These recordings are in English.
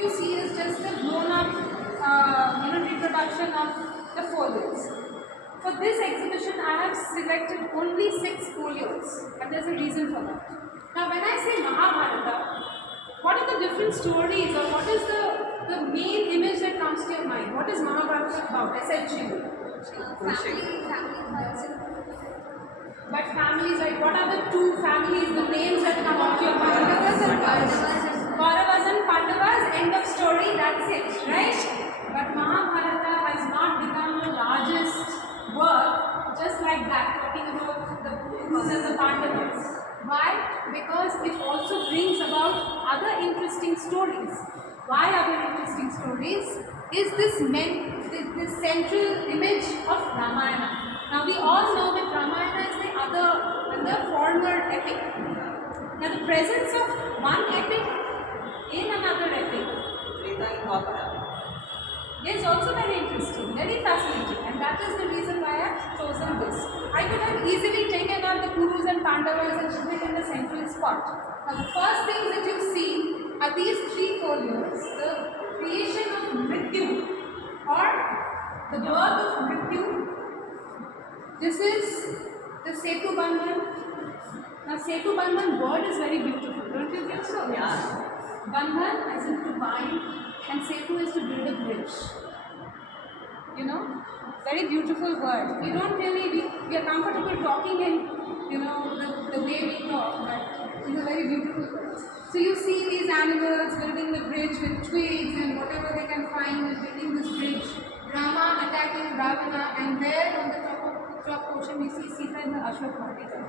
you see is just the blown up reproduction of the folios. For this exhibition, I have selected only 6 folios, and there's a reason for that. Now, when I say Mahabharata, what are the different stories, or what is the main image that comes to your mind? What is Mahabharata about, essentially? But families, like what are the 2 families, the names that come up to your mind? Kauravas and Pandavas, end of story, that's it, right? But Mahabharata has not become the largest work just like that, talking about the Kurus and the Pandavas. Why? Because it also brings about other interesting stories. Why other interesting stories? Is this central image of Ramayana. Now we all know that Ramayana is the former epic. Now the presence of one epic in another epic is also very interesting, very fascinating, and that is the reason why I have chosen this. I could have easily taken out the Kurus and Pandavas and put it in the central spot. Now the first things that you see are these 3 folios, the creation of Mrityu or the birth of Mrityu. This is the Setu Bandhan. Now Setu Bandhan word is very beautiful, don't you think so? Yeah. Bandhan as in to bind, and Setu is to build a bridge. You know, very beautiful word. We don't really, we are comfortable talking in, the way we talk, but it's a very beautiful word. So you see these animals building the bridge with twigs and whatever they can find and building this bridge. Rama attacking Ravana, and there on the top portion we see Sita in the Ashwat Vatika.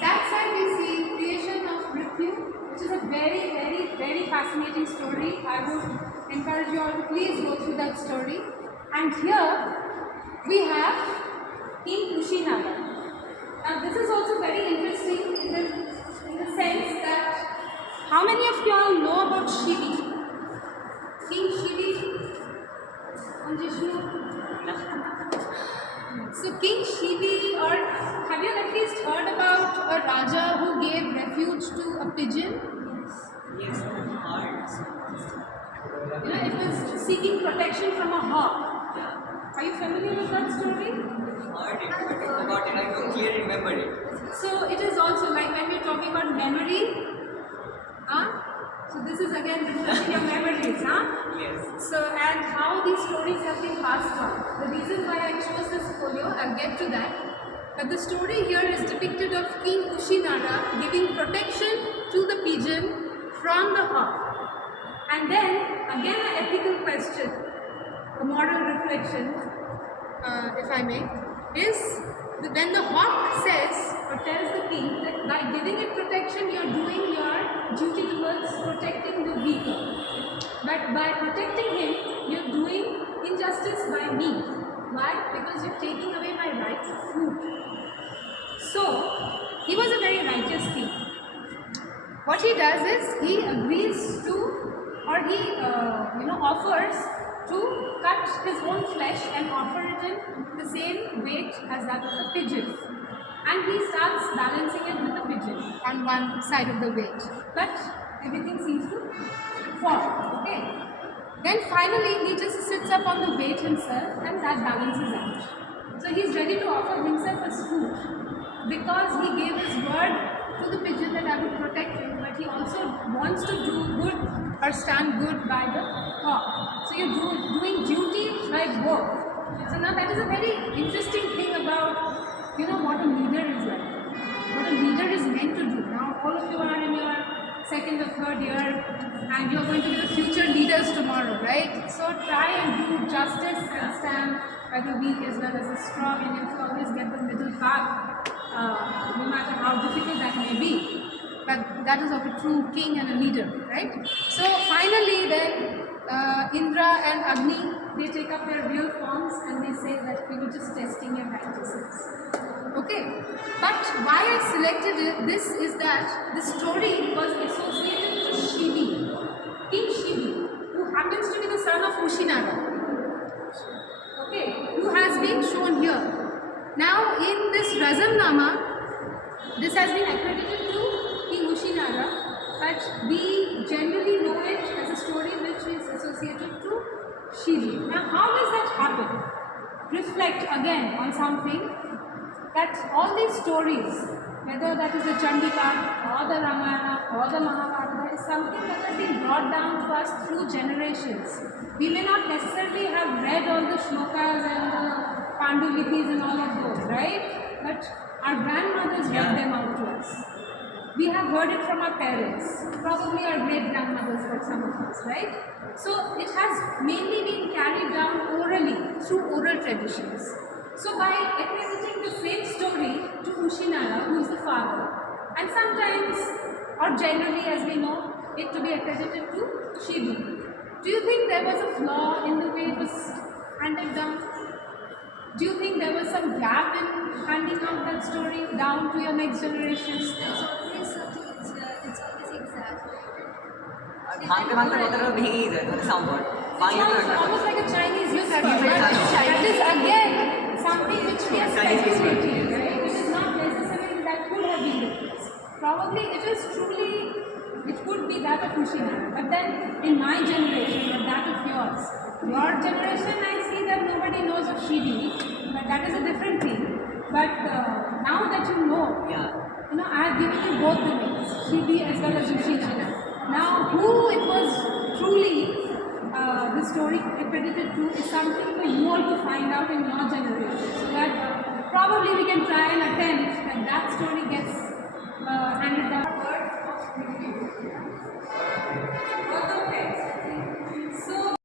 That side we see creation of Mrityu, which is a very, very, very fascinating story. I would encourage you all to please go through that story. And here we have King Kushinaga. Now this is also very interesting in the sense that how many of you all know about Shivi? King Shivi on Jishnu? So King Shivi, or have you at least heard about a Raja who gave refuge to a pigeon? Yes, heart. It was seeking protection from a hawk. Yeah. Are you familiar with that story? Heard it, but I forgot it. I don't clearly remember it. So it is also like when we're talking about memory. So this is again refreshing your memories. Yes. So, and how these stories have been passed on. The reason why I chose this folio, I'll get to that. But the story here is depicted of King Kushinara giving protection to the pigeon from the hawk. And then, again an ethical question, a moral reflection, if I may, is when the hawk says or tells the king that by giving it protection, you are doing your duty towards protecting the weaker. But by protecting him, you are doing injustice by me. Why? Because you are taking away my right to food. So, he was a very righteous king. What he does is, he agrees to, or he offers to cut his own flesh and offer it in the same weight as that of the pigeon. And he starts balancing it with the pigeon on one side of the weight. But everything seems to fall. Okay. Then finally he just sits up on the weight himself, and that balances out. So he's ready to offer himself as food because he gave his word to the pigeon that I would protect him, but he also wants to do good or stand good by the hawk. So you're doing duty by both. So now that is a very interesting thing about what a leader is like. What a leader is meant to do. Now all of you are in your second or third year and you're going to be the future leaders tomorrow, right? So try and do justice and stand by the weak as well as the strong, and you have to always get the middle path, no matter how difficult that may be. But that is of a true king and a leader, right? So finally then Indra and Agni, they take up their real forms and they say that we were just testing your righteousness. Okay, but why I selected this is that the story was associated to Shivi, King Shivi, who happens to be the son of Kushinaga. Okay, who has been shown here. Now in this Razamnama, this has been accredited to King Kushinaga, but we generally know it as a happen, reflect again on something, that all these stories, whether that is the Chandika or the Ramayana or the Mahabharata, is something that has been brought down to us through generations. We may not necessarily have read all the shlokas and the Pandulikhis and all of those, right? But our grandmothers read them out to us. We have heard it from our parents, probably our great grandmothers for some of us, right? So it has mainly been carried down orally through oral traditions. So by accrediting the same story to Ushinara, who is the father, and sometimes, or generally as we know, it to be accredited to Shibi. Do you think there was a flaw in the way it was handed down? Do you think there was some gap in handing out that story down to your next generations? It's always exaggerated. ভাঙতে ভাঙতে কথাটা ভেঙেই যায় মানে somewhat It ভাঙিয়ে sounds একটা almost like a Chinese whisper, It's but like a that is again something which we are Chinese whisper. speculating, right? It is not necessarily that could have been the case. Probably it is truly, it could be that of Ushinara, but then in my generation or that of yours, your generation, I see that nobody knows of Shidi, but that is a different thing. But now that you know, Yeah. I have given you both the names, Shidi as well as Ushinara. Now, who it was truly the story accredited to is something for you all to find out in your generation. So that probably we can try and attempt that that story gets handed down.